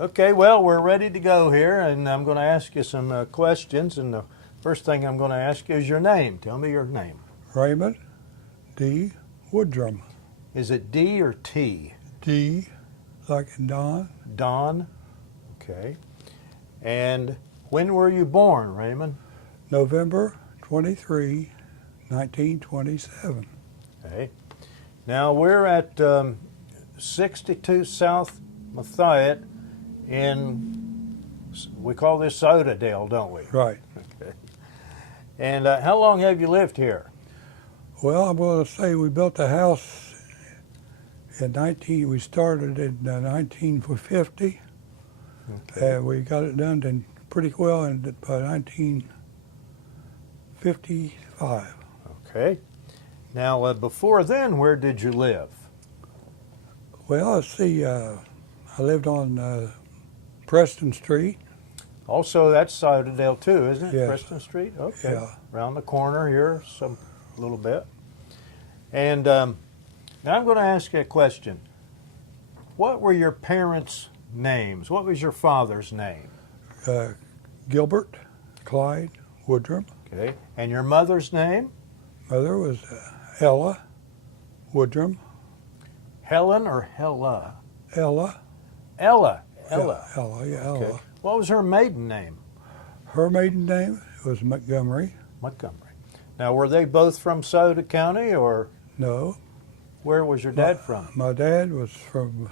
Okay, well, we're ready to go here, and I'm going to ask you some questions. And the first thing I'm going to ask you is your name. Tell me your name. Raymond D. Woodrum. Is it D or T? D, like in Don. Don. Okay. And when were you born, Raymond? November 23, 1927. Okay. Now we're at 62 South Mathiat we call this Sodadale, don't we? Right. Okay. And how long have you lived here? Well, I'm going to say we built the house we started in 1950, Okay. and we got it done pretty well by 1955. Okay. Now, before then, where did you live? Well, let's see, I lived on Preston Street. Also, that's Sodadale too, isn't it? Yes. Preston Street? Okay. Yeah. Around the corner here, a little bit. And now I'm going to ask you a question. What were your parents' names? What was your father's name? Gilbert Clyde Woodrum. Okay. And your mother's name? Mother was Ella Woodrum. Helen or Hella? Ella. Ella. Ella, yeah, Ella. Okay. What was her maiden name? Her maiden name was Montgomery. Montgomery. Now, were they both from Sauter County, or No. where was your dad from? My dad was from,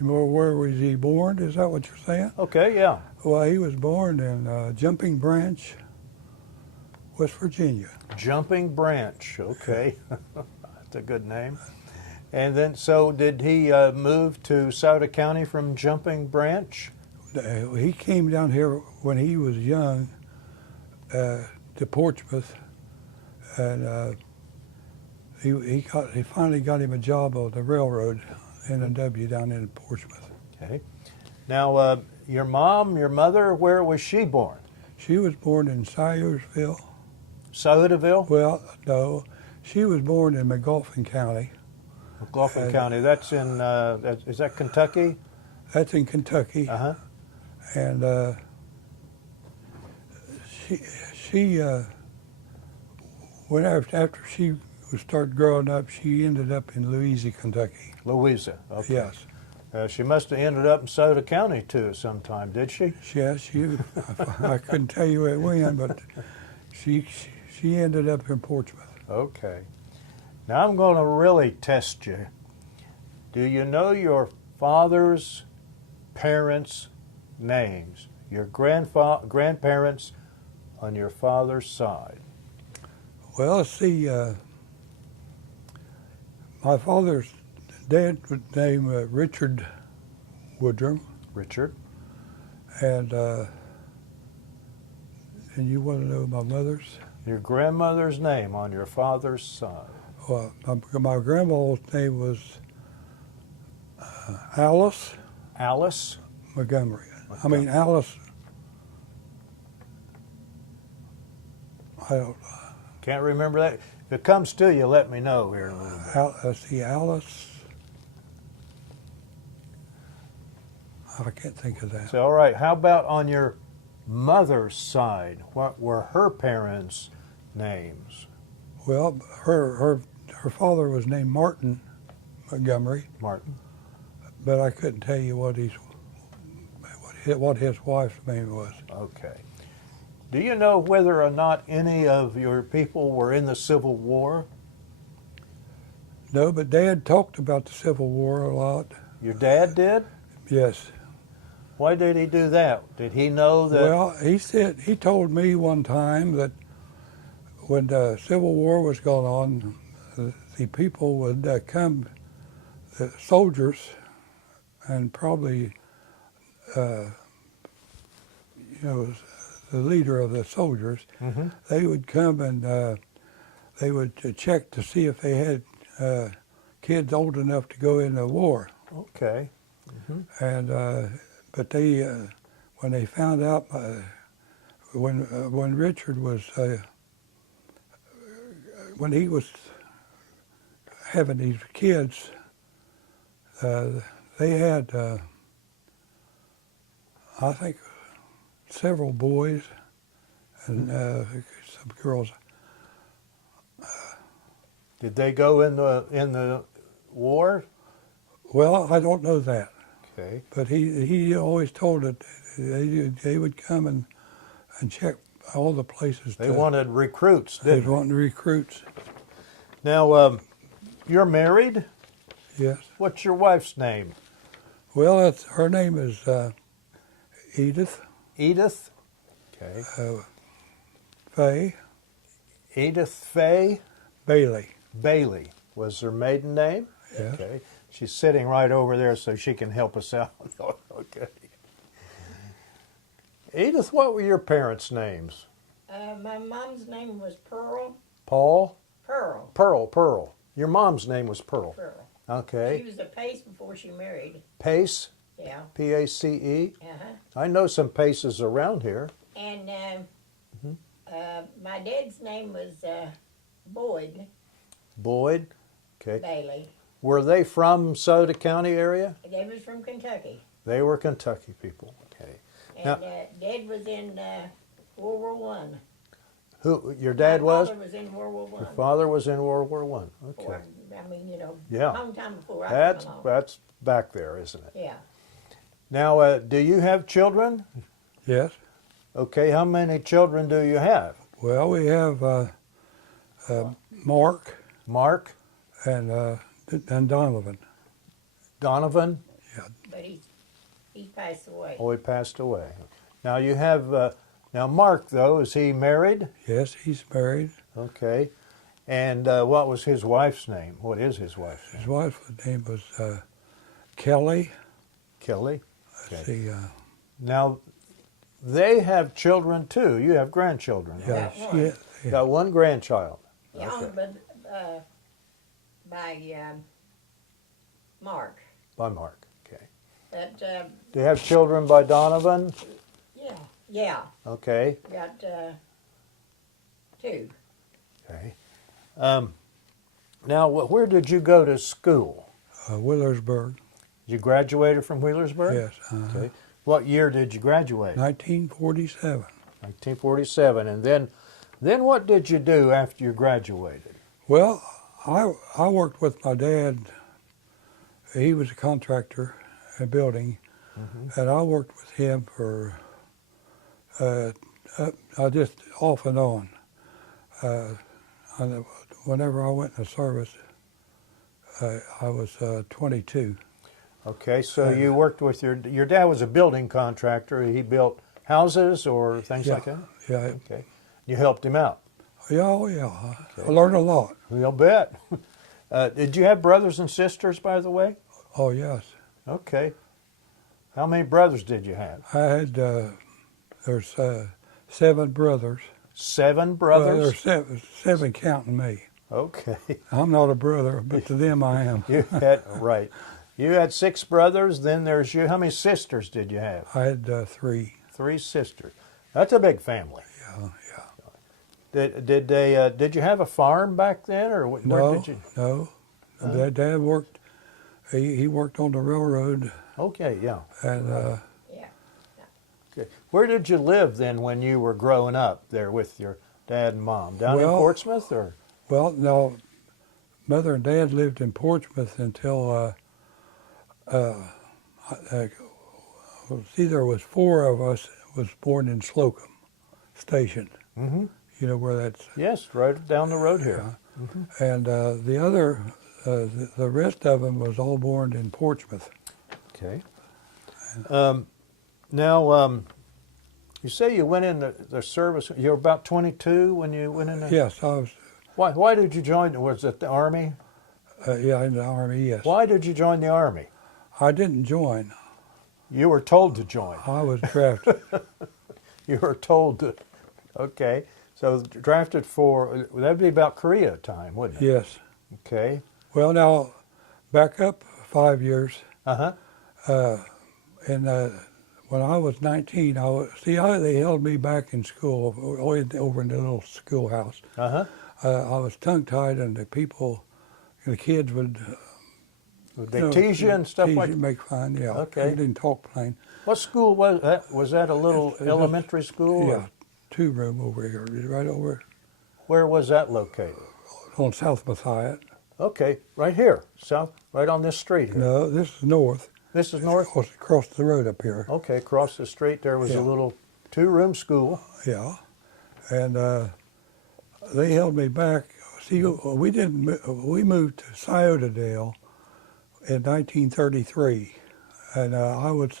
where was he born? Is that what you're saying? Okay, yeah. Well, he was born in Jumping Branch, West Virginia. Jumping Branch, okay. That's a good name. And then, so did he move to Sauter County from Jumping Branch? He came down here when he was young to Portsmouth, and he finally got him a job on the railroad, N&W, down in Portsmouth. Okay. Now, your mother, where was she born? She was born in Syersville. Sauterville? Well, no, she was born in McGulphin County. McLaughlin County. That's in, is that Kentucky? That's in Kentucky. Uh-huh. And she when after she started growing up, she ended up in Louisa, Kentucky. Louisa, okay. Yes. She must have ended up in Sauter County, too, sometime, did she? Yes, I couldn't tell you when, but she ended up in Portsmouth. Okay. Now I'm going to really test you. Do you know your father's parents' names? Your grandparents on your father's side? Well, let's see. My father's dad was named Richard Woodrum. Richard? And you want to know my mother's? Your grandmother's name on your father's side? Well, my grandma's name was Alice. Alice? Montgomery. I mean, Alice. I don't. Can't remember that. If it comes to you, let me know here in a little bit. Let's see, Alice. I can't think of that. So, all right. How about on your mother's side? What were her parents' names? Well, her father was named Martin Montgomery. Martin. But I couldn't tell you what his wife's name was. Okay. Do you know whether or not any of your people were in the Civil War? No, but Dad talked about the Civil War a lot. Your dad did? Yes. Why did he do that? Did he know that? Well, he told me one time that when the Civil War was going on, the people would come, the soldiers, and probably, the leader of the soldiers, Mm-hmm. they would come and they would check to see if they had kids old enough to go in the war. Okay. Mm-hmm. And but they, when they found out, when Richard was, when he was having these kids, they had I think several boys and some girls. Did they go in the war? Well, I don't know that, Okay. but he always told that they would come and check all the places. They wanted recruits, They didn't they? wanted recruits. Now, you're married? Yes. What's your wife's name? Well, her name is Edith. Edith? Okay. Faye Edith Faye Bailey. Bailey was her maiden name? Yes. Okay. She's sitting right over there so she can help us out. Okay. Edith, what were your parents' names? My mom's name was Pearl. Paul? Pearl. Pearl. Your mom's name was Pearl. Pearl. Okay. She was a Pace before she married. Pace? Yeah. P-A-C-E? Uh-huh. I know some Paces around here. And my dad's name was Boyd Boyd? Okay. Bailey. Were they from Sauter County area? They was from Kentucky. They were Kentucky people. Okay. And Dad was in World War One. Who? Your dad was? My father was in World War One. Your father was in World War One. Okay. Before, I mean, Yeah. long time before I That's came along. that's back there, isn't it? Yeah. Now, do you have children? Yes. Okay. How many children do you have? Well, we have Mark Mark, and Donovan. Donovan. But he passed away. Oh, he passed away. Now you have now Mark though. Is he married? Yes, he's married. Okay. And what was his wife's name? What is his wife's name? His wife's name was Kelly. Kelly. Let's Okay. see. Now, they have children too. You have grandchildren. Yeah, Got one. yeah. Got one grandchild. Yeah, Okay. but by Mark. By Mark. Okay. But Do you have children by Donovan? yeah, Okay. got two. Okay. Now, where did you go to school? Willersburg. You graduated from Wheelersburg? Yes. Okay. What year did you graduate? 1947. 1947. And then what did you do after you graduated? Well, I worked with my dad. He was a contractor, a building, and I worked with him for I just off and on. Whenever I went in the service, I was 22. Okay, so you worked with your dad was a building contractor. He built houses or things Yeah, like that? yeah, Okay. You helped him out. yeah, oh yeah. I learned a lot. I'll bet. Did you have brothers and sisters, by the way? Oh yes, Okay. How many brothers did you have? I had. There's 7 brothers. 7 Well, brothers? there's seven counting me. Okay. I'm not a brother, but to them I am. You had, right. You had 6 brothers, then there's you. How many sisters did you have? I had 3. 3 sisters. That's a big family. Yeah, yeah. Did you have a farm back then, or where No, did you? no. Dad worked. He worked on the railroad, Okay, yeah. and Yeah. Okay. Where did you live then when you were growing up there with your dad and mom? Down in Well- Portsmouth, or? well, no. Mother and Dad lived in Portsmouth until see, there was 4 of us was born in Slocum Station. Mm-hmm. You know where that's. Yes, right down the road here. And the other, the rest of them was all born in Portsmouth. Okay. Now, you say you went in the service. You were about 22 when you went in. Yes, I was. Why did you join? Was it the Army? Yeah, in the Army. Yes. Why did you join the Army? I didn't join. You were told to join. I was drafted. You were told to. Okay. So drafted for, that'd be about Korea time, wouldn't it? Yes. Okay. Well, now, back up 5 years. Uh-huh. And when I was 19, see how they held me back in school, over in the little schoolhouse. Uh-huh. I was tongue-tied, and the kids would They tease you and stuff tease like you, that? make fun, yeah. Okay. He didn't talk plain. What school was that? Was that a little It's elementary school? Yeah, Or 2-room over here, right over where was that located? on South Messiah. Okay, right here, south, right on this street here. No, this is north. This is north? Across the road up here. Okay, across the street there was Yeah. a little 2-room school. Yeah, and they held me back. See, we moved to Sciotadale in 1933, and I was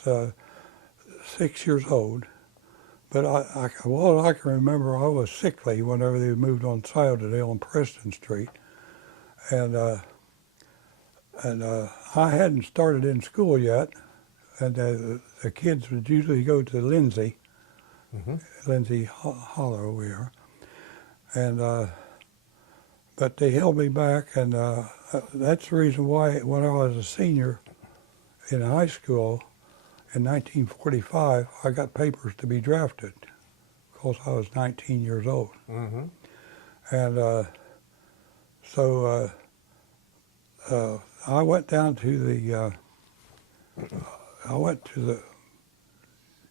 6 years old. But well, I can remember I was sickly whenever they moved on Sciotadale on Preston Street, and I hadn't started in school yet, and the kids would usually go to Lindsay, Lindsay Hollow over here, and but they held me back, and that's the reason why when I was a senior in high school in 1945, I got papers to be drafted because I was 19 years old, and so I went down to the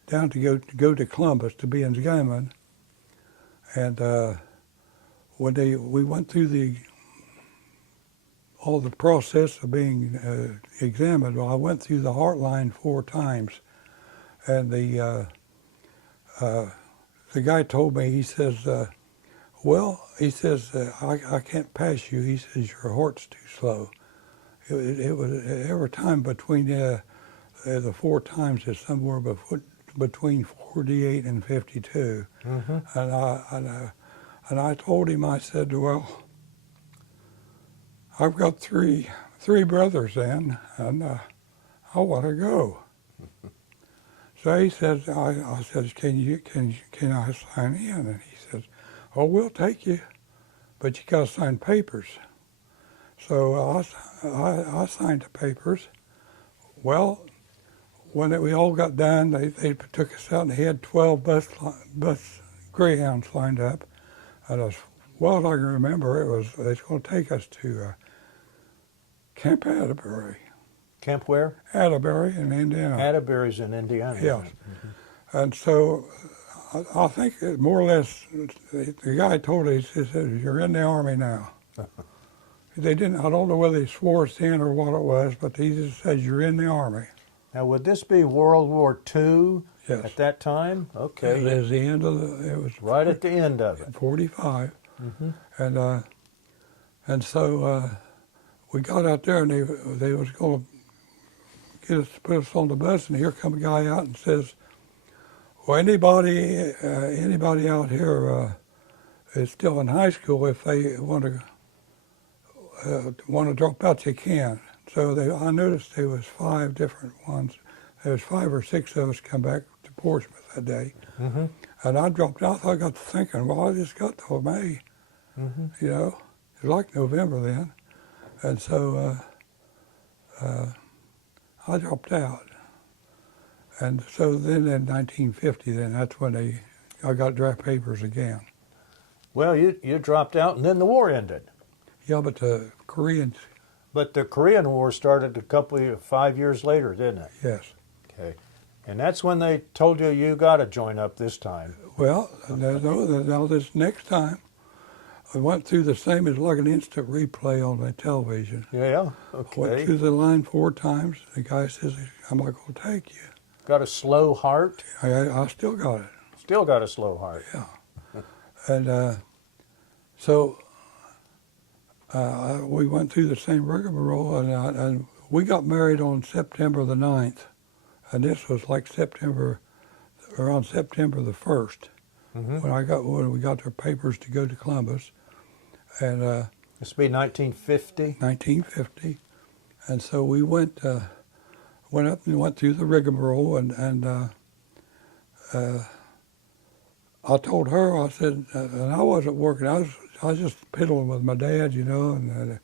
down to go to Columbus to be in gunman, and when we went through all the process of being examined, well, I went through the Heartline 4 times, and the guy told me, he says, well, he says, I can't pass you. He says, your heart's too slow. It was every time between the 4 times is somewhere between 48 and 52. And I told him, I said, well, I've got three brothers in, and I want to go. So he says, I said, can I sign in? And he says, oh, we'll take you, but you got to sign papers. So I signed the papers. Well, when we all got done, they took us out, and they had 12 bus Greyhounds lined up. And as well as I can remember, they was going to take us to Camp Atterbury. Camp where? Atterbury in Indiana. Atterbury's in Indiana. Yes. And so I think more or less the guy told us, he said, you're in the Army now. They didn't, I don't know whether they swore us in or what it was, but he just said, you're in the Army. Now, would this be World War II Yes. at that time? Okay. It was the end of it was right at the end of it. 45. And so we got out there, and they was going to get us to put us on the bus, and here come a guy out and says, well, anybody out here is still in high school, if they want to drop out, they can. So I noticed there was 5 different ones. There was 5 or 6 of us come back to Portsmouth that day. And I dropped out. I got to thinking, well, I just got till May. You know, it was like November then. And so I dropped out. And so then in 1950, then that's when I got draft papers again. Well, you dropped out, and then the war ended. Yeah, but the Koreans. But the Korean War started 5 years later, didn't it? Yes. Okay. And that's when they told you got to join up this time. Well, now this next time, I went through the same as like an instant replay on my television. Yeah, okay. Went through the line 4 times. The guy says, I'm not going to take you. Got a slow heart? I still got it. Still got a slow heart. Yeah. And so we went through the same rigmarole, and we got married on September the 9th. And this was like around September the 1st, when we got our papers to go to Columbus. And this would be 1950? 1950. And so we went up and went through the rigmarole, and I told her, I said, and I wasn't working, I was just piddling with my dad, you know, and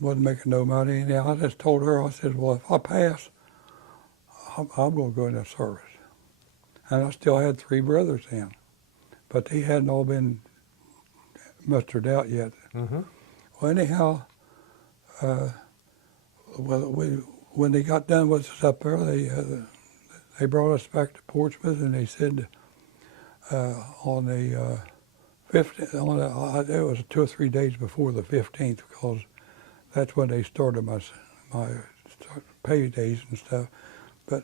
wasn't making no money. And I just told her, I said, well, if I pass, I'm going to go in the service. And I still had 3 brothers in, but they hadn't all been mustered out yet. Well, anyhow, Well, when they got done with us up there, they brought us back to Portsmouth, and they said on the 15th, it was 2 or 3 days before the 15th, because that's when they started my pay days and stuff. But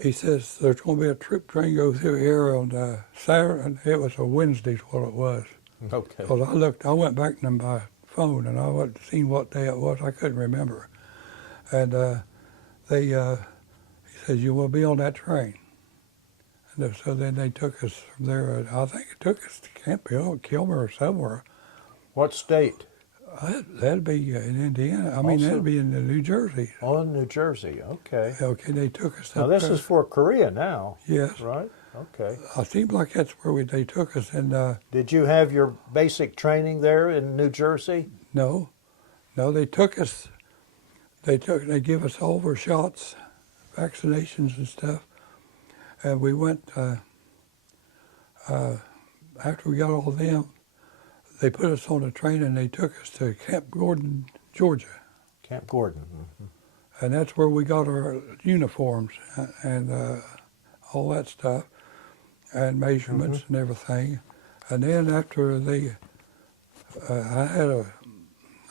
he says there's going to be a troop train go through here on Saturday, and it was a Wednesday's what it was. Okay. Because I went back to my phone and I went to see what day it was. I couldn't remember. And he says, you will be on that train. And so then they took us from there. I think it took us to Campbell, Kilmer, or somewhere. What state? That'd be in Indiana. I mean, Also- that'd be in New Jersey. Oh, in New Jersey. Okay. Okay, they took us Now up this there. is for Korea now, Yes. right? Okay. I seemed like that's where they took us. And Did you have your basic training there in New Jersey? no, they took us. They give us all our shots, vaccinations and stuff. And we went, after we got all of them, they put us on a train and they took us to Camp Gordon, Georgia. Camp Gordon. Mm-hmm. And that's where we got our uniforms and all that stuff, and measurements and everything. And then after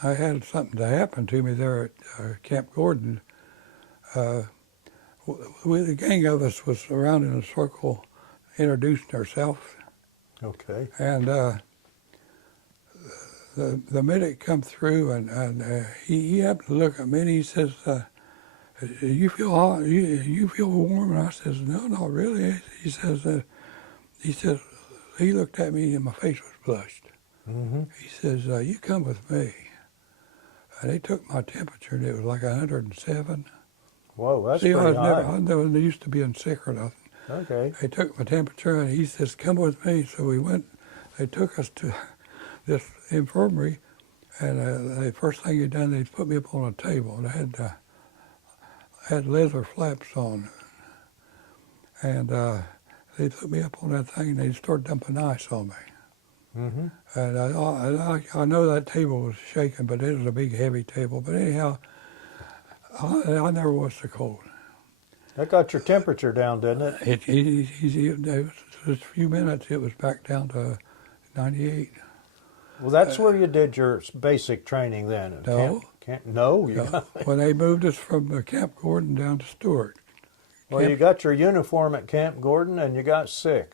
I had something to happen to me there at Camp Gordon. The gang of us was around in a circle, introducing ourselves, Okay. and the medic come through, and he happened to look at me and he says, "You feel hot? You feel warm?" And I says, "No, not really." He says, he looked at me and my face was flushed. Mm-hmm. He says, "You come with me." And they took my temperature and it was like 107. Whoa, that's See, pretty high. I never used to being sick or nothing. Okay. They took my temperature and he says, "Come with me." So we went. They took us to this infirmary, and the first thing they done, they put me up on a table. And I had leather flaps on, and they put me up on that thing and they started dumping ice on me. Mm-hmm. And I know that table was shaking, but it was a big, heavy table. But anyhow, I never was so cold. That got your temperature down, didn't it? It was just a few minutes, it was back down to 98. Well, that's where you did your basic training then. at No. No, you No, got, when they moved us from Camp Gordon down to Stewart. well, you got your uniform at Camp Gordon and you got sick.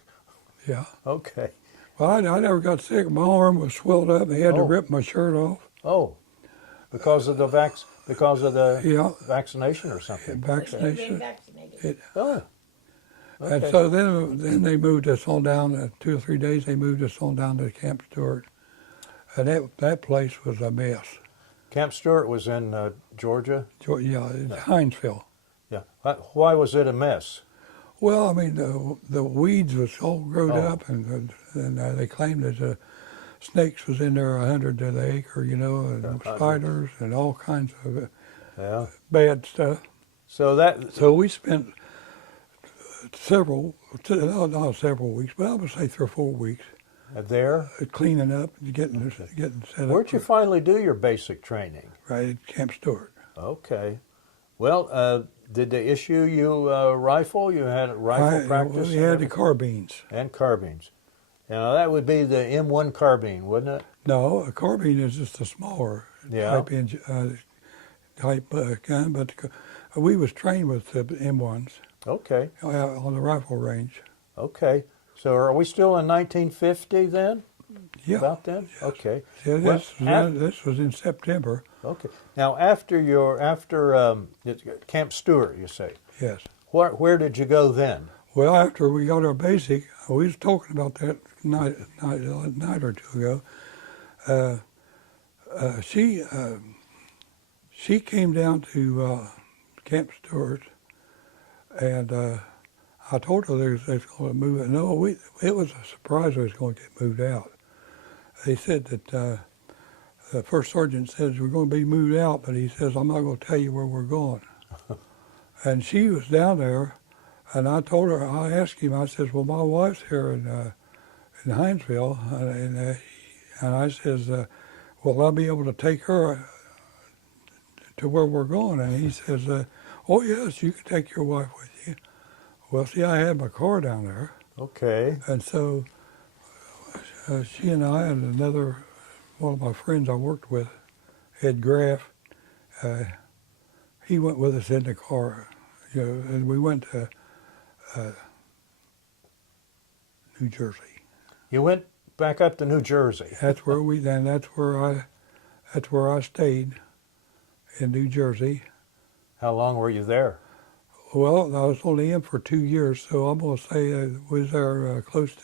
Yeah. Okay. Well, I never got sick. My arm was swelled up. They had to Oh. rip my shirt off. Oh, because of the Yeah. vaccination or something. They've been Vaccination. vaccinated. Oh. And Okay. so then they moved us on down, 2 or 3 days, they moved us on down to Camp Stewart. And that place was a mess. Camp Stewart was in Georgia. Yeah, it's Hinesville. Yeah. Why was it a mess? Well, I mean, the weeds was all growed Oh. up, and they claimed that snakes was in there 100 to the acre, and Yeah, spiders and all kinds of Yeah. bad stuff. So So we spent not several weeks, but I would say 3 or 4 weeks there. cleaning up and getting set Where'd up. you finally do your basic training? Right at Camp Stewart. Okay. Well, did they issue you a rifle? You had a rifle practice? We had the carbines. and carbines. Now that would be the M1 carbine, wouldn't it? No, a carbine is just a smaller Yeah. type gun, but we was trained with the M1s Okay. on the rifle range. Okay. So are we still in 1950 then? Yeah. About then? Okay. Yeah, Well, this was in September. Okay. Now after Camp Stewart, you say. Yes. Where did you go then? Well, after we got our basic, we was talking about that a night or two ago. She came down to Camp Stewart, and I told her they was going to move it. No, it was a surprise we was going to get moved out. They said that the first sergeant says we're going to be moved out, but he says I'm not going to tell you where we're going. And she was down there, and I told her, I asked him, I says, well, my wife's here in Hinesville, and I says, will I be able to take her to where we're going, and he says, "Oh yes, you can take your wife with you." Well, see, I had my car down there, Okay. and so she and I and another one of my friends I worked with, Ed Graff, he went with us in the car, and we went to New Jersey. You went back up to New Jersey. That's where I stayed in New Jersey. How long were you there? Well, I was only in for 2 years, so I'm gonna say I was there close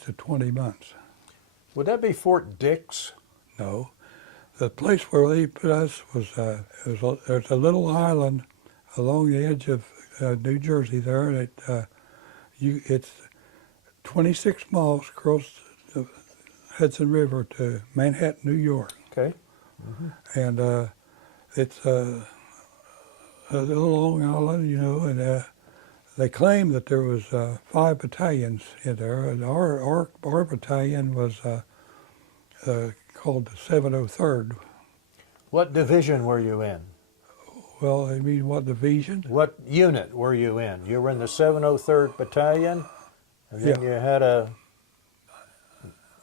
to 20 months. Would that be Fort Dix? No, the place where they put us was there's a little island along the edge of New Jersey there, and it's 26 miles across the Hudson River to Manhattan, New York. Okay. And it's a little long island, and they claim that there was 5 battalions in there, and our battalion was called the 703rd. What division were you in? Well, I mean, what division? What unit were you in? You were in the 703rd Battalion, and then Yeah. you had a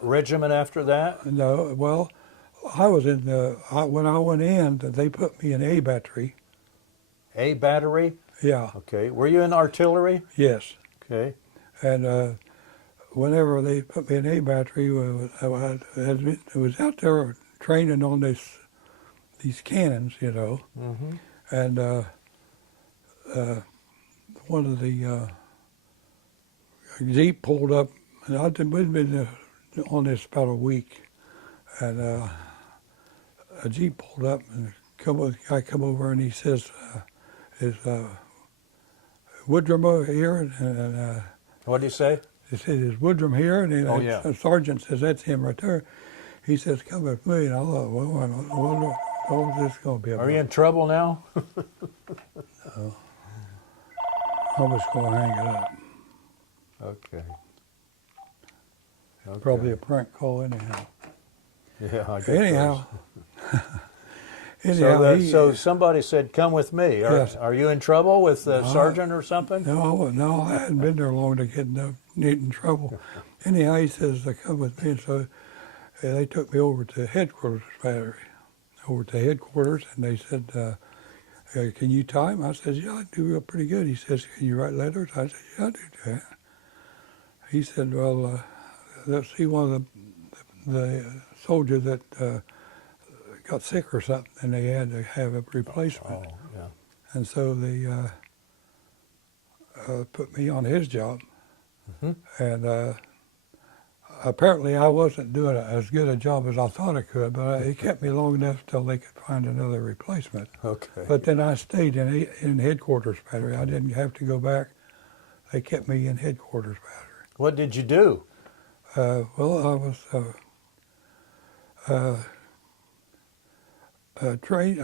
regiment after that? No, well, I was in when I went in, they put me in A battery. A battery? Yeah, Okay. Were you in artillery? yes. Okay. And whenever they put me in A battery, I was out there training on these cannons, Mm-hmm. and one of the Jeep pulled up, and we'd been on this about a week, and a Jeep pulled up, and the guy come over, and he says, "Is Woodrum here?" And What did you say? he said, "Is Woodrum here?" And Oh, yeah. the sergeant says, "That's him right there." He says, "Come with me." And I thought, well, what is this going to be about? Are you in trouble now? No. I was going to hang it up. Okay. Probably a prank call anyhow. Yeah, I guess Anyhow. so, so somebody said, "Come with me." Yes. Are you in trouble with the No, sergeant or something? No, I hadn't been there long to get in trouble. Anyhow, he says, "Come with me." And so they took me over to headquarters battery, and they said, "Can you type?" I said, "Yeah, I do pretty good." He says, "Can you write letters?" I said, "Yeah, I do that." He said, "Well, let's see one of the soldiers that got sick or something, and they had to have a replacement." Oh, yeah. And so they put me on his job. Mm-hmm. And apparently I wasn't doing as good a job as I thought I could, but it kept me long enough till they could find another replacement. Okay. But then I stayed in headquarters battery. I didn't have to go back. They kept me in headquarters battery. What did you do? Well, I was trained.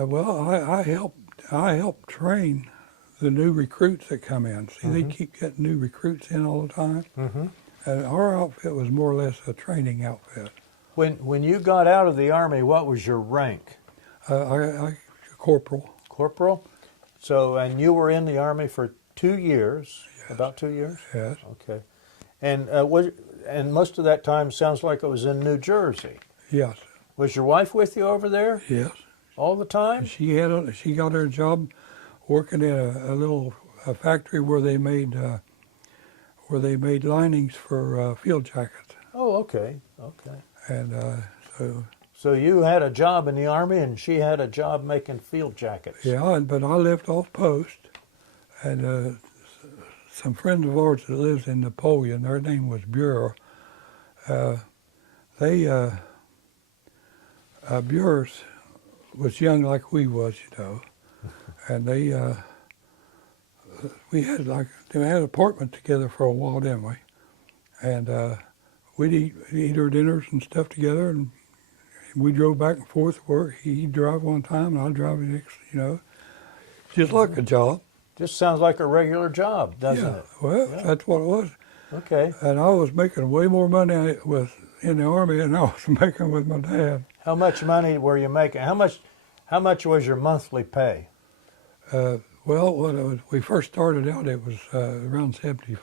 I helped train the new recruits that come in. See, they keep getting new recruits in all the time. Mm-hmm. And our outfit was more or less a training outfit. When you got out of the Army, what was your rank? I corporal. Corporal? So, and you were in the Army for 2 years, about 2 years? Yes. Okay. And and most of that time sounds like it was in New Jersey. Yes. Was your wife with you over there Yes. all the time? She got her job working in a factory where they made linings for field jackets. Oh, okay. Okay. And So you had a job in the Army and she had a job making field jackets. yeah, but I left off post, and some friends of ours that lives in Napoleon, their name was Buer. Buer's was young like we was, and we had an apartment together for a while, didn't we? And we'd eat our dinners and stuff together, and we drove back and forth to work. He'd drive one time, and I'd drive the next, just like a job. Just sounds like a regular job, doesn't it? Well, Yeah. that's what it was. Okay. And I was making way more money in the Army than I was making with my dad. How much money were you making? How much How much was your monthly pay? Well, when we first started out, it was around $75.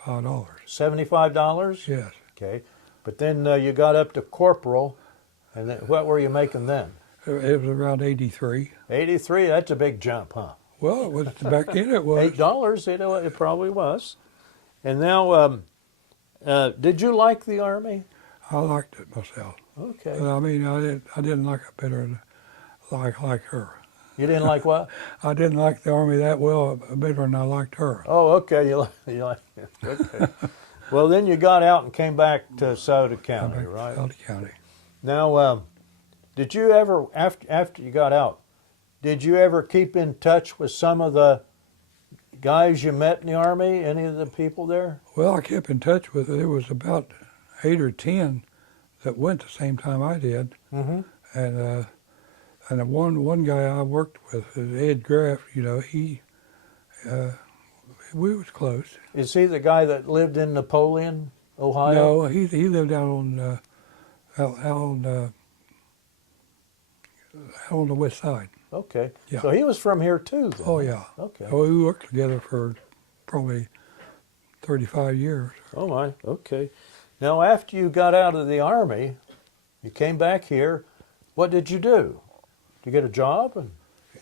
$75? Yes. Okay. But then you got up to corporal, and then, what were you making then? It was around 83. 83? That's a big jump, huh? Well, it was back then. It was $8, it probably was. And now, did you like the Army? I liked it myself. Okay. But I mean, I didn't like it better than like her. You didn't like what? I didn't like the Army that well better than I liked her. Oh, okay. You like it. Okay. Well, then you got out and came back to Sauter County, Back to right? Sauter County. Now, did you ever, after you got out, did you ever keep in touch with some of the guys you met in the Army? Any of the people there? Well, I kept in touch with it. There was about 8 or 10 that went the same time I did, Mm-hmm. and the one guy I worked with, Ed Graff. You know, we was close. Is he the guy that lived in Napoleon, Ohio? No, he lived out on the west side. Okay. Yeah. So he was from here too, then? Oh yeah. Okay. Oh, we worked together for probably 35 years. Oh my. Okay. Now, after you got out of the Army, you came back here. What did you do? Did you get a job?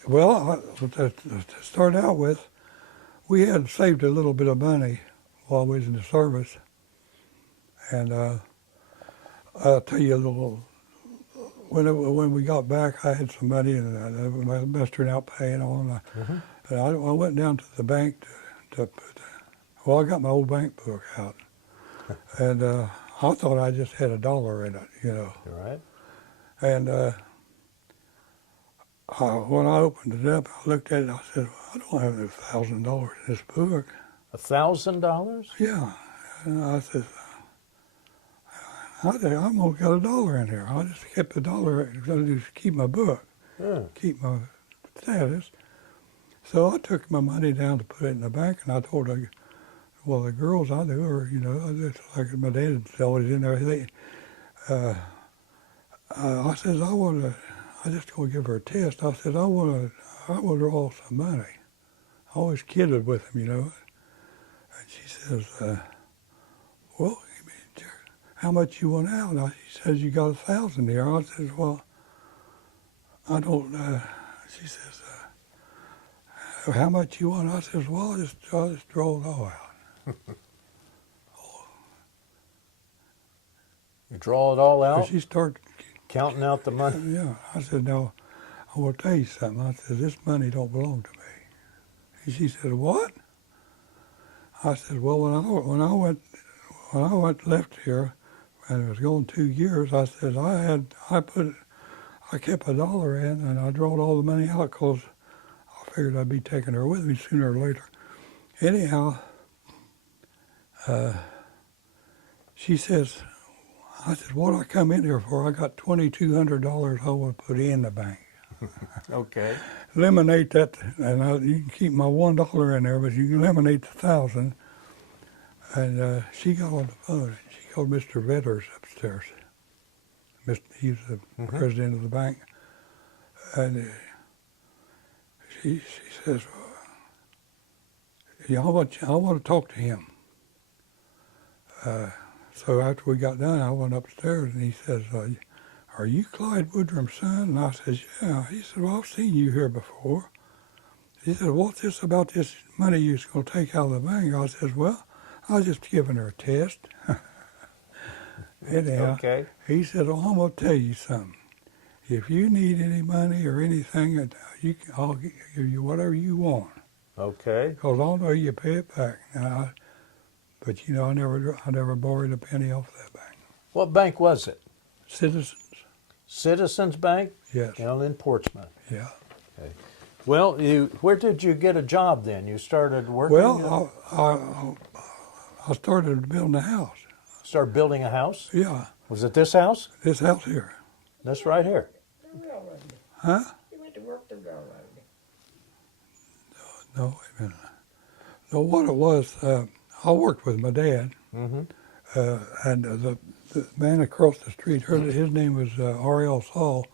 Well, to start out with, we had saved a little bit of money while we was in the service, and I'll tell you a little. When we got back, I had some money, and my mustering out paying on. And I went down to the bank I got my old bank book out, and I thought I just had $1 in it, you know. Right. And when I opened it up, I looked at it, I said, I don't have $1,000 in this book. $1,000? Yeah. And I said, I'm going to get $1 in here. I just kept $1 to keep my book, Yeah. keep my status. So I took my money down to put it in the bank, and I told her, well, the girls I knew her, you know, it's like my dad's always in there. I said, I just going to give her a test. I said, I want to draw some money. I always kidded with him, you know. And she says, well, how much you want out? She says, you got 1,000 here. I says, well, I don't, she says, how much you want? I says, well, I'll just draw it all out. You draw it all out? So she started Counting out the money? Yeah. I said, no, I want to tell you something. I said, this money don't belong to me. And she said, what? I said, well, when I went left here, and it was going 2 years, I said, I kept $1 in, and I drawed all the money out because I figured I'd be taking her with me sooner or later. Anyhow, she says, I said, what I come in here for? I got $2,200 I want to put in the bank. Okay. Eliminate that, and you can keep my $1 in there, but you can eliminate the 1,000. And she got on the phone. And she called Mr. Vetters upstairs. He's the president of the bank. And she says, yeah, I want to talk to him. So after we got done, I went upstairs, and he says, are you Clyde Woodrum's son? And I says, yeah. He said, well, I've seen you here before. He said, what's this about this money you're going to take out of the bank? I says, well, I was just giving her a test. Anyhow, Okay. he said, well, I'm going to tell you something. If you need any money or anything, I'll give you whatever you want. Okay. Because I'll know you pay it back. But, you know, I never borrowed a penny off that bank. What bank was it? Citizens? Citizens Bank? Yes. Down in Portsmouth. Yeah. Okay. Well, where did you get a job then? You started working? Well, I started building a house. Started building a house? Yeah. Was it this house? This house here. This right here? The railroad. Huh? He went to work the railroad. No, wait a minute. No, what it was, I worked with my dad, Mm-hmm. and the man across the street, his name was R.L. Saul.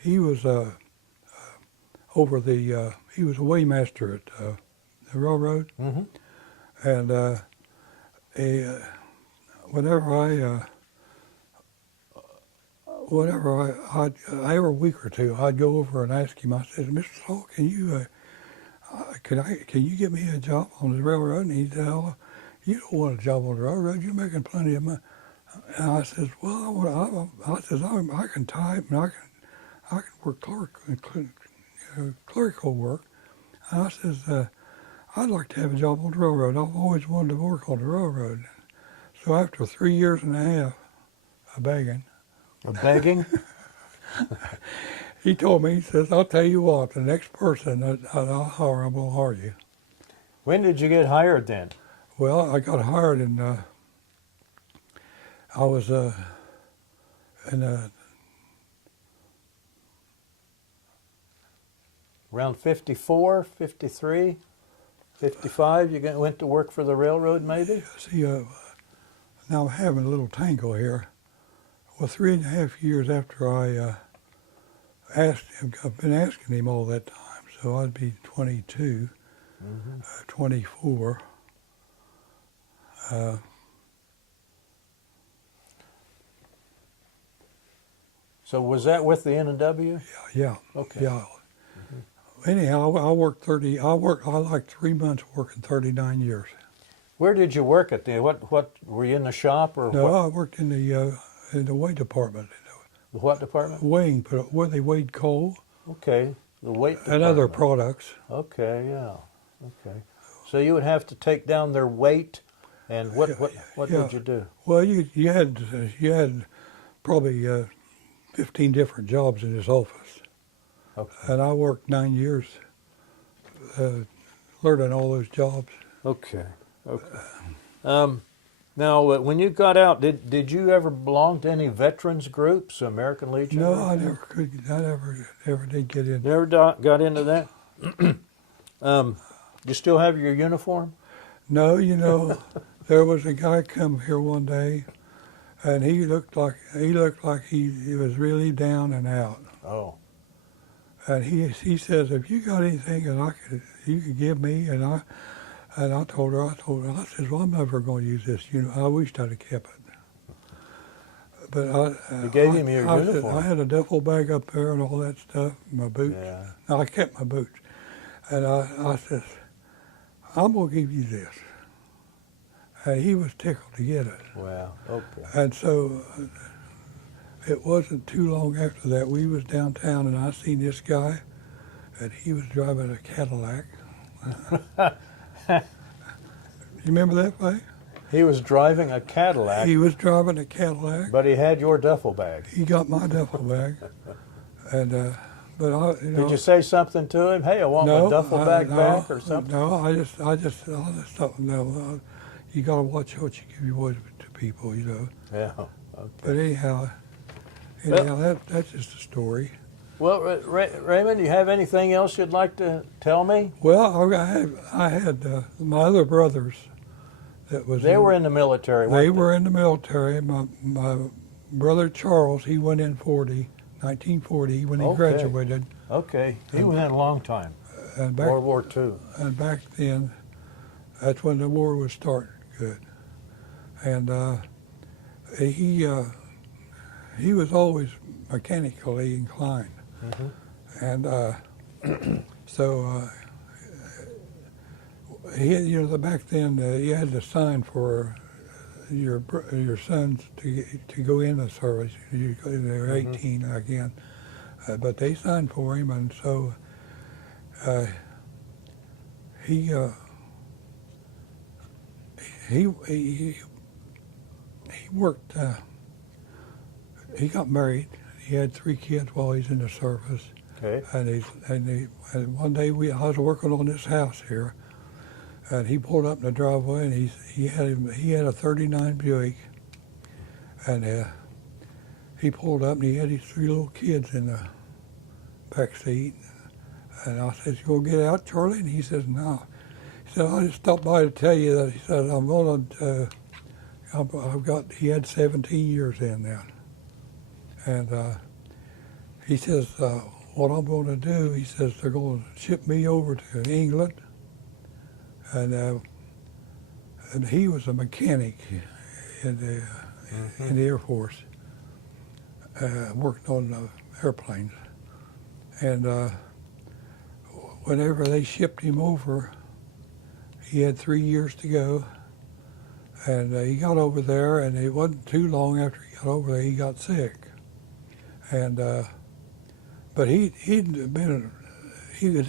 He was over the. He was a weighmaster at the railroad, Mm-hmm. and I'd, every week or two, I'd go over and ask him. I said, "Mr. Saul, can you get me a job on the railroad?" And he said, "Oh, you don't want a job on the railroad. You're making plenty of money." And I says, "Well, I can type and I can work clerical work." And I says, "I'd like to have a job on the railroad. I've always wanted to work on the railroad." So after 3 years and a half of begging, he told me, he says, "I'll tell you what, the next person that I'll hire, I'm going to hire you." When did you get hired then? Well, I got hired I was Around 54, 53, 55, you went to work for the railroad maybe? see, now I'm having a little tangle here. Well, 3.5 years after I asked him, I've been asking him all that time, so I'd be 22, 24. So was that with the N&W? Yeah. Okay. Yeah. Anyhow, I like 3 months working 39 years. Where did you work at the, what, were you in the shop or No, what? I worked in the weigh department, The what department? weighing, where they weighed coal Okay, the weight department. and other products. Okay, yeah, okay. So you would have to take down their weight, and what Yeah. did you do? Well, you had probably 15 different jobs in this office, Okay. and I worked 9 years learning all those jobs. Okay. Now, when you got out, did you ever belong to any veterans groups, American Legion? No, or I anything? never could. I never did get in. Never got into that? You still have your uniform? No, there was a guy come here one day, and he looked like he was really down and out. Oh. And he says, "If you got anything that you could give me," and I told her, I said, "Well, I'm never going to use this. I wished I'd have kept it." But You gave him your I said, uniform. I had a duffel bag up there and all that stuff, my boots. Yeah. No, I kept my boots, and I said, "I'm going to give you this." And he was tickled to get it. Wow. Okay. And so it wasn't too long after that, we was downtown and I seen this guy, and he was driving a Cadillac. You remember that, Faye? He was driving a Cadillac, He was driving a Cadillac. but he had your duffel bag. He got my duffel bag, and but I, Did you say something to him? Hey, I want my duffel bag back or something? No, I just thought, no, you got to watch what you give your voice to people, Yeah. Okay. But anyhow, that's just a story. Well, Raymond, do you have anything else you'd like to tell me? Well, I had my other brothers that was. They were in the military. They weren't were in the military. My brother Charles, he went in 1940 when he Okay. graduated. Okay. He was in a long time. And back, World War II. and back then, that's when the war was starting. Good, and he was always mechanically inclined, and so he had, back then you had to sign for your sons to go in the service. They were 18 again, but they signed for him, and so he worked. He got married. He had 3 kids while he's in the service. Okay. And one day I was working on this house here, and he pulled up in the driveway, and he had a '39 Buick, and he pulled up and he had his 3 little kids in the back seat, and I said, "You gonna get out, Charlie?" And he says, "No." He said, "I just stopped by to tell you that." He said, "I'm gonna." He had 17 years in then, and he says, what I'm going to do, he says, they're going to ship me over to England. And he was a mechanic in the Air Force, working on airplanes. And whenever they shipped him over, he had 3 years to go. And he got over there, and it wasn't too long after he got over there, he got sick. And but he was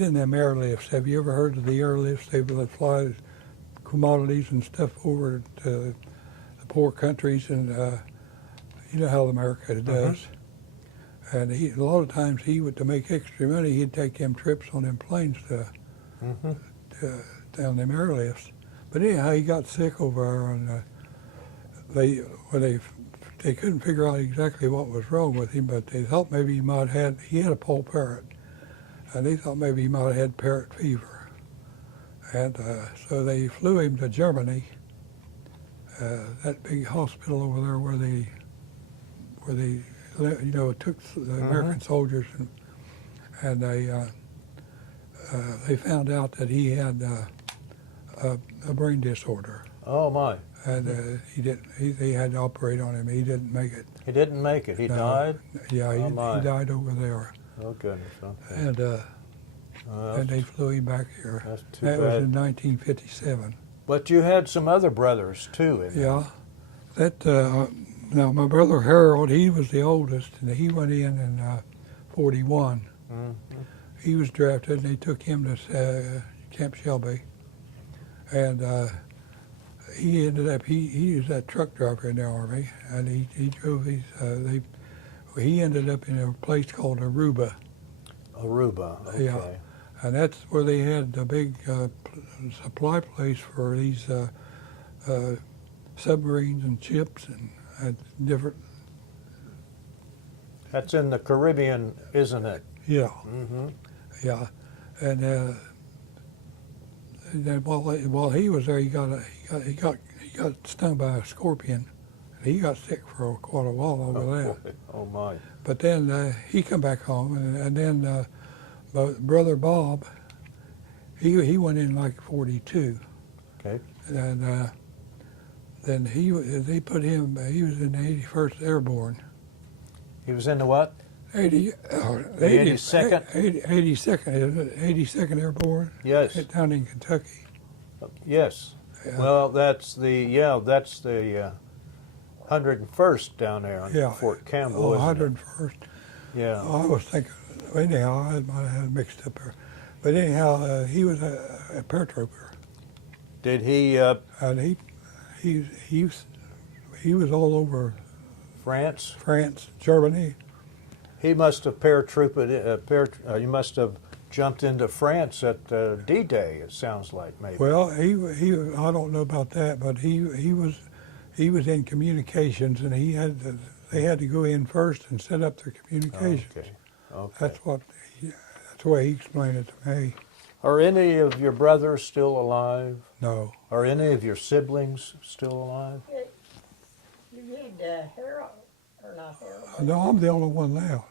in them airlifts. Have you ever heard of the airlifts? They would fly commodities and stuff over to the poor countries, and you know how America does. And a lot of times to make extra money, he'd take them trips on them planes to down them airlifts. But anyhow, he got sick over there, and they couldn't figure out exactly what was wrong with him, but they thought maybe he had a poll parrot, and they thought maybe he might have had parrot fever. And so they flew him to Germany, that big hospital over there where they took the American soldiers, and they found out that he had a brain disorder. Oh my! And they had to operate on him. He didn't make it. He didn't make it. He died. Yeah, he died over there. Oh goodness! Okay. And they flew him back here. That's too That bad. was in 1957. But you had some other brothers too. Yeah, now my brother Harold, he was the oldest, and he went in 41. Mm-hmm. He was drafted, and they took him to Camp Shelby, and he ended up he was that truck driver in the Army, and he drove these. He ended up in a place called Aruba. Aruba. Okay. Yeah, and that's where they had the big supply place for these submarines and ships and different. That's in the Caribbean, isn't it? Yeah. Mm-hmm. Yeah, and then while he was there, he got stung by a scorpion, and he got sick for quite a while over that. Boy. Oh my! But then he come back home, and then brother Bob, he went in like 42. Okay. And then they put him. He was in the 81st Airborne. He was in the what? 82nd. 82nd Airborne. Yes. Down in Kentucky. Yes. Yeah. Well, that's the 101st down there on Fort Campbell. Oh, isn't it? 101st. Yeah. Oh, I was thinking. Anyhow, I might have had it mixed up there. But anyhow, he was a paratrooper. Did he? And he was all over France. France, Germany. He must have paratrooped. You must have jumped into France at D-Day. It sounds like maybe. Well, he I don't know about that, but he was in communications, and they had to go in first and set up their communications. Okay. Okay. That's the way he explained it to me. Are any of your brothers still alive? No. Are any of your siblings still alive? You had Harold, or not Harold? No, I'm the only one left.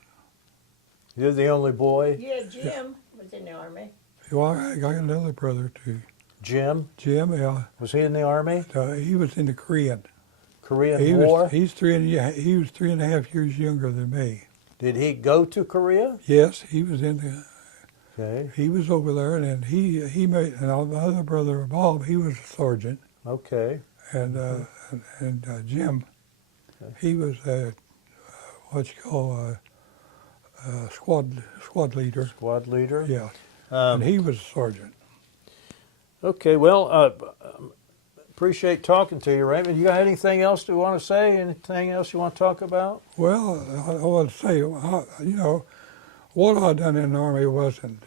You're the only boy? Yeah, Jim was in the Army. Well, I got another brother too. Jim? Jim, yeah. Was he in the Army? He was in the Korean. Korean War? He was 3.5 years younger than me. Did he go to Korea? Yes, he was in the. Okay. He was over there, and then he made. And my other brother Bob, he was a sergeant, Okay. and Jim, he was what you call a squad leader. Squad leader? Yeah, and he was a sergeant. Okay, well, appreciate talking to you, Raymond. You got anything else you want to say? Anything else you want to talk about? Well, I want to say, what I done in the Army wasn't.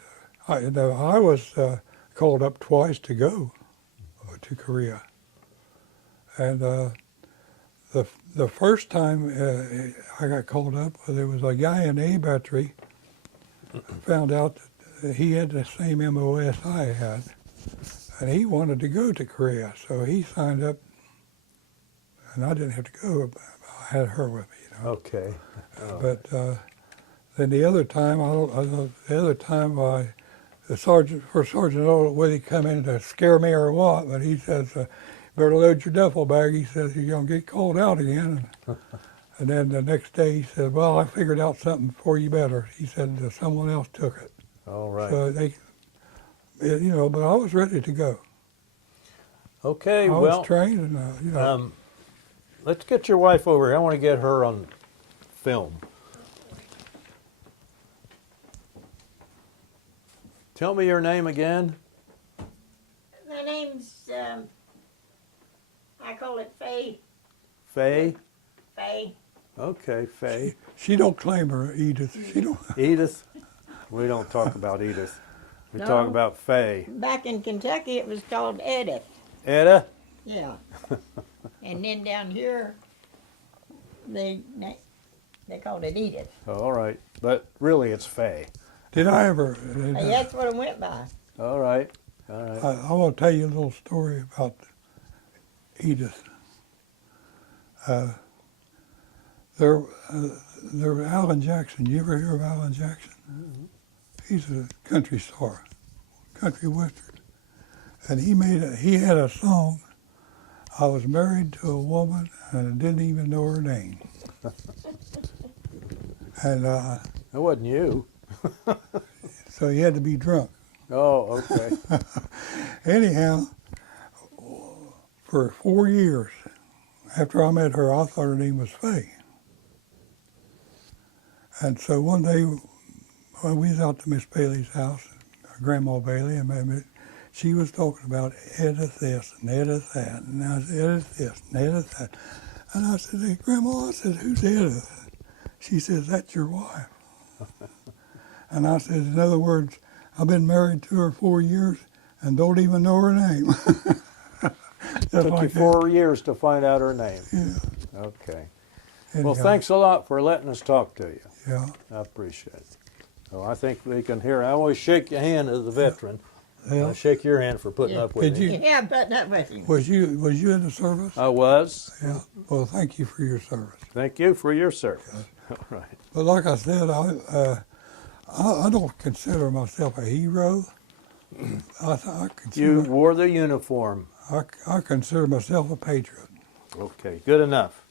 I was called up twice to go to Korea, and the first time I got called up, there was a guy in A Battery found out that he had the same MOS I had, and he wanted to go to Korea, so he signed up, and I didn't have to go. I had her with me, Okay. But Then the other time, the sergeant, first sergeant, I don't know whether he come in to scare me or what, but he says, better load your duffel bag. He says, you're going to get called out again. And then the next day he said, well, I figured out something for you better. He said, someone else took it. All right. So but I was ready to go. Okay, I well, was trained and, let's get your wife over here. I want to get her on film. Tell me your name again. My name's, I call it Faye. Faye? Faye. Okay, Faye. she don't claim her, Edith. She don't. Edith? We don't talk about Edith. We No. talk about Faye. Back in Kentucky, it was called Edith. Etta? Yeah. And then down here, they called it Edith. All right. But really, it's Faye. Did I ever? That's what I went by. All right. All right. I want to tell you a little story about Edith. There, Alan Jackson. You ever hear of Alan Jackson? Mm-hmm. He's a country star, country western, and he had a song. I was married to a woman and I didn't even know her name. And That wasn't you. so he had to be drunk. Oh, okay. Anyhow, for 4 years after I met her, I thought her name was Faye. And so one day, when we was out to Miss Bailey's house, Grandma Bailey, and she was talking about Edith this and Edith that, and I said, Edith this and Edith that. And I said, hey, Grandma, I said, who's Edith? She says, that's your wife. And I said, in other words, I've been married to her 4 years and don't even know her name. Took like you 4 years to find out her name. Yeah. Okay. Anyhow, Well, thanks a lot for letting us talk to you. Yeah. I appreciate it. So I think we can hear. I always shake your hand as a veteran. Yeah. I shake your hand for putting up with Did me. you- Yeah, but that was him. Was you in the service? I was. Yeah. Well, thank you for your service. Thank you for your service. All right. But like I said, I don't consider myself a hero. I You wore the uniform. consider myself a patriot. Okay, good enough.